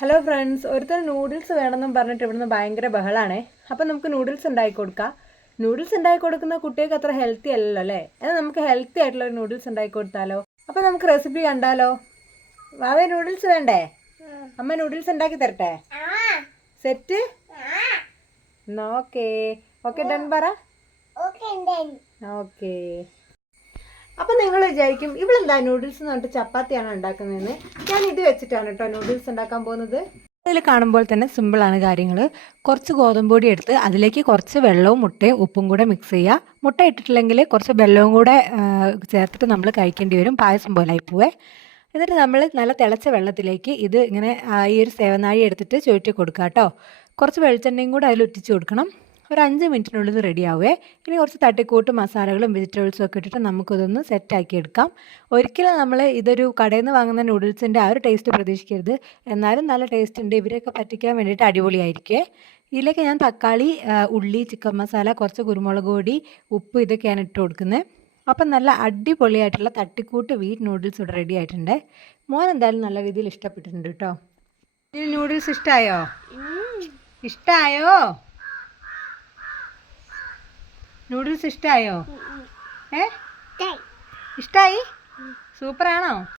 Hello friends, ഒരുത്തരം noodles വേണമെന്നും പറഞ്ഞിട്ട് ഇവിടുന്ന് ഭയങ്കര ബഹളാണേ. അപ്പം നമുക്ക് നൂഡിൽസ് ഉണ്ടാക്കി കൊടുക്കാം. നൂഡിൽസ് ഉണ്ടാക്കി കൊടുക്കുന്ന കുട്ടികൾക്ക് അത്ര ഹെൽത്തി അല്ലല്ലോ അല്ലേ? എന്നാൽ നമുക്ക് ഹെൽത്തി ആയിട്ടുള്ള ഒരു നൂഡിൽസ് ഉണ്ടാക്കി കൊടുത്താലോ? അപ്പം നമുക്ക് റെസിപ്പി കണ്ടാലോ? വാവേ, നൂഡിൽസ് വേണ്ടേ? അമ്മ നൂഡിൽസ് ഉണ്ടാക്കി തരട്ടെ? സെറ്റ്? ഓക്കേ ഓക്കെ, ഡൺ പറ. ഓക്കേ. അപ്പം നിങ്ങൾ വിചാരിക്കും ഇവളെന്താ നൂഡിൽസ് എന്ന് പറഞ്ഞിട്ട് ചപ്പാത്തിയാണ് ഉണ്ടാക്കുന്നതെന്ന്. ഞാൻ ഇത് വെച്ചിട്ടാണ് കേട്ടോ നൂഡിൽസ് ഉണ്ടാക്കാൻ പോകുന്നത്. ഇതിൽ കാണുമ്പോൾ തന്നെ സിമ്പിളാണ് കാര്യങ്ങൾ. കുറച്ച് ഗോതമ്പ് പൊടി എടുത്ത് അതിലേക്ക് കുറച്ച് വെള്ളവും മുട്ടയും ഉപ്പും കൂടെ മിക്സ് ചെയ്യുക. മുട്ട ഇട്ടിട്ടില്ലെങ്കിൽ കുറച്ച് വെള്ളവും കൂടെ ചേർത്തിട്ട് നമ്മൾ കഴിക്കേണ്ടി വരും, പായസം പോലെ ആയിപ്പോവേ. എന്നിട്ട് നമ്മൾ നല്ല തിളച്ച വെള്ളത്തിലേക്ക് ഇത് ഇങ്ങനെ ഈ ഒരു സേവനാഴി എടുത്തിട്ട് ചുരുട്ടി കൊടുക്കുക കേട്ടോ. കുറച്ച് വെളിച്ചെണ്ണയും കൂടെ അതിൽ ഒറ്റിച്ച് കൊടുക്കണം. ഒരു 5 മിനിറ്റിനുള്ളിൽ റെഡി ആവുമേ. ഇനി കുറച്ച് തട്ടിക്കൂട്ട് മസാലകളും വെജിറ്റബിൾസും ഒക്കെ ഇട്ടിട്ട് നമുക്കിതൊന്ന് സെറ്റാക്കി എടുക്കാം. ഒരിക്കലും നമ്മൾ ഇതൊരു കടയിൽ നിന്ന് വാങ്ങുന്ന നൂഡിൽസിൻ്റെ ആ ഒരു ടേസ്റ്റ് പ്രതീക്ഷിക്കരുത്. എന്നാലും നല്ല ടേസ്റ്റ് ഉണ്ട്. ഇവരെയൊക്കെ പറ്റിക്കാൻ വേണ്ടിയിട്ട് അടിപൊളിയായിരിക്കും. ഇതിലേക്ക് ഞാൻ തക്കാളി, ഉള്ളി, ചിക്കൻ മസാല, കുറച്ച് കുരുമുളക് പൊടി, ഉപ്പ് ഇതൊക്കെയാണ് ഇട്ട് കൊടുക്കുന്നത്. അപ്പം നല്ല അടിപൊളിയായിട്ടുള്ള തട്ടിക്കൂട്ട് വീറ്റ് നൂഡിൽസ് ഇവിടെ റെഡി ആയിട്ടുണ്ട്. മോൻ എന്തായാലും നല്ല രീതിയിൽ ഇഷ്ടപ്പെട്ടിട്ടുണ്ട് കേട്ടോ. ഈ നൂഡിൽസ് ഇഷ്ടമായോ? നൂഡിൽസ് ഇഷ്ടമായോ? ഇഷ്ടമായി? സൂപ്പറാണോ?